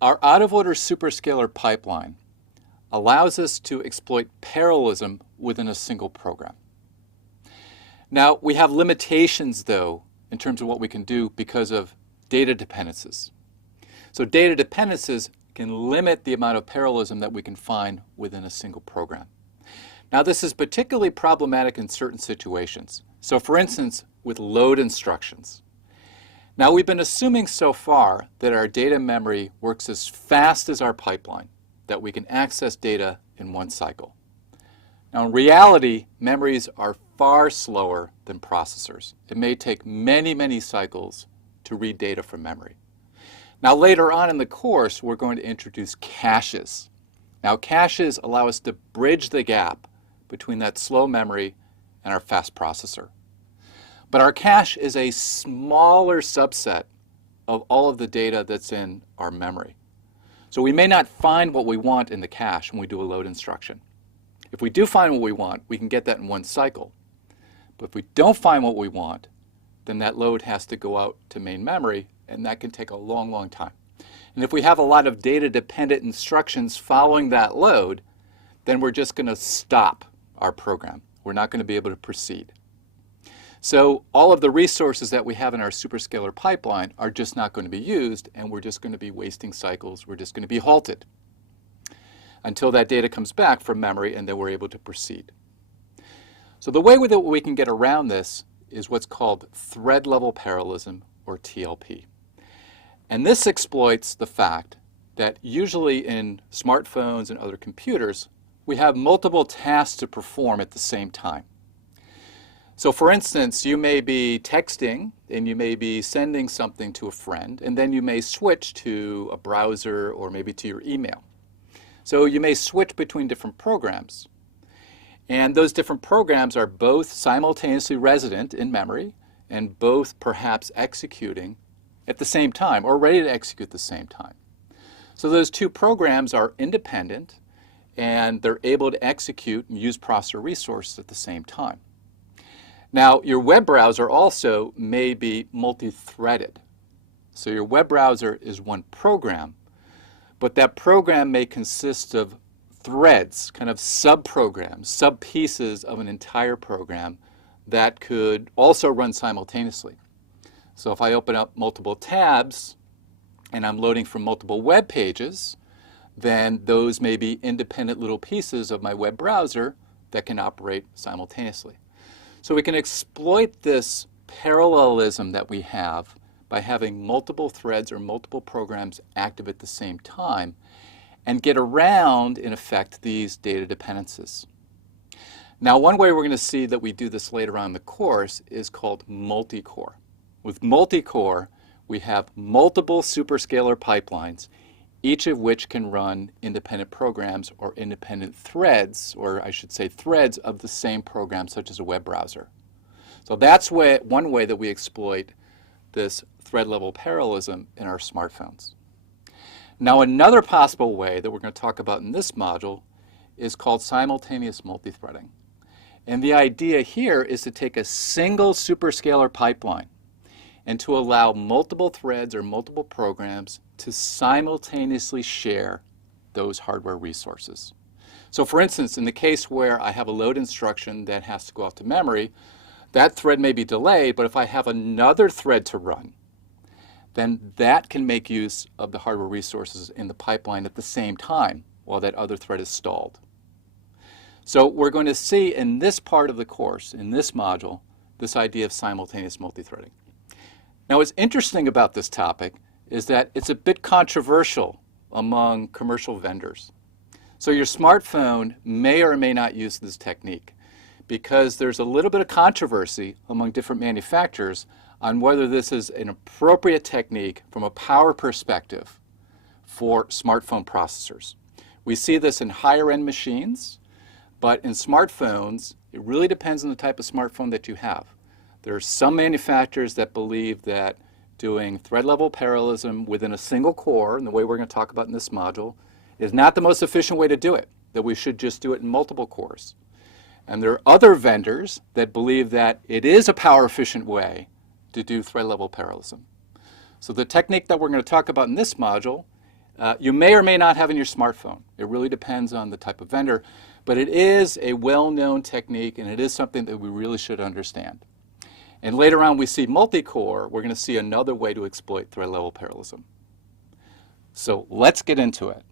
Our out-of-order superscalar pipeline allows us to exploit parallelism within a single program. Now, we have limitations, though, in terms of what we can do because of data dependencies. So data dependencies can limit the amount of parallelism that we can find within a single program. Now, this is particularly problematic in certain situations. So for instance, with load instructions. Now, we've been assuming so far that our data memory works as fast as our pipeline, that we can access data in one cycle. Now, in reality, memories are far slower than processors. It may take many, many cycles to read data from memory. Now, later on in the course, we're going to introduce caches. Now, caches allow us to bridge the gap between that slow memory and our fast processor. But our cache is a smaller subset of all of the data that's in our memory. So we may not find what we want in the cache when we do a load instruction. If we do find what we want, we can get that in one cycle. But if we don't find what we want, then that load has to go out to main memory, and that can take a long, long time. And if we have a lot of data-dependent instructions following that load, then we're just going to stop our program. We're not going to be able to proceed. So all of the resources that we have in our superscalar pipeline are just not going to be used, and we're just going to be wasting cycles. We're just going to be halted until that data comes back from memory, and then we're able to proceed. So the way that we can get around this is what's called thread-level parallelism, or TLP. And this exploits the fact that usually in smartphones and other computers, we have multiple tasks to perform at the same time. So for instance, you may be texting and you may be sending something to a friend, and then you may switch to a browser or maybe to your email. So you may switch between different programs. And those different programs are both simultaneously resident in memory and both perhaps executing at the same time or ready to execute at the same time. So those two programs are independent and they're able to execute and use processor resources at the same time. Now, your web browser also may be multi-threaded. So your web browser is one program, but that program may consist of threads, kind of sub-programs, sub-pieces of an entire program that could also run simultaneously. So if I open up multiple tabs and I'm loading from multiple web pages, then those may be independent little pieces of my web browser that can operate simultaneously. So we can exploit this parallelism that we have by having multiple threads or multiple programs active at the same time and get around, in effect, these data dependencies. Now, one way we're going to see that we do this later on in the course is called multi-core. With multi-core, we have multiple superscalar pipelines, each of which can run independent programs or independent threads, or I should say threads of the same program, such as a web browser. So that's one way that we exploit this thread-level parallelism in our smartphones. Now, another possible way that we're going to talk about in this module is called simultaneous multi-threading. And the idea here is to take a single superscalar pipeline and to allow multiple threads or multiple programs to simultaneously share those hardware resources. So for instance, in the case where I have a load instruction that has to go out to memory, that thread may be delayed, but if I have another thread to run, then that can make use of the hardware resources in the pipeline at the same time while that other thread is stalled. So we're going to see in this part of the course, in this module, this idea of simultaneous multi-threading. Now, what's interesting about this topic is that it's a bit controversial among commercial vendors. So your smartphone may or may not use this technique because there's a little bit of controversy among different manufacturers on whether this is an appropriate technique from a power perspective for smartphone processors. We see this in higher-end machines, but in smartphones, it really depends on the type of smartphone that you have. There are some manufacturers that believe that doing thread-level parallelism within a single core, and the way we're going to talk about in this module, is not the most efficient way to do it, that we should just do it in multiple cores. And there are other vendors that believe that it is a power-efficient way to do thread-level parallelism. So the technique that we're going to talk about in this module You may or may not have in your smartphone. It really depends on the type of vendor, but it is a well-known technique, and it is something that we really should understand. And later on, we see multi-core. We're going to see another way to exploit thread-level parallelism. So let's get into it.